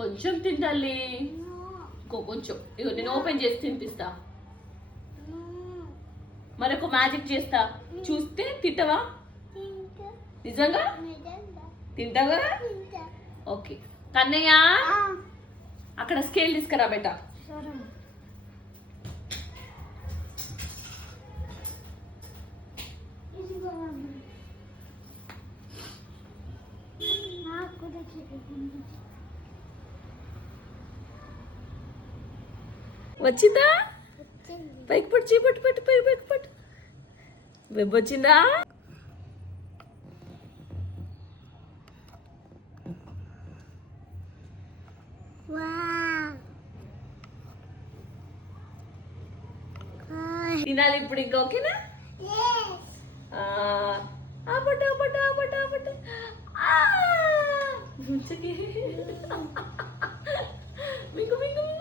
కొంచెం తింటాలి, కొంచెం. ఇగో నేను ఓపెన్ చేసి తినిపిస్తా. మరొక మ్యాజిక్ చేస్తా, చూస్తే తింటావా? నిజంగా తింటావు కదా? ఓకే. కన్నయ్య అక్కడ స్కేల్ తీసుకురా బెట. వచ్చిందా? పైకి పట్టు, చీపట్టు పట్టు, పైకి పట్టు. వెబ్ వచ్చిందా? తినాలి ఇప్పుడు ఇంకా. ఓకేనా? ఆపట్టు ఆపట్టు ఆపట్టు ఆపట్టు. మింగు మింగు.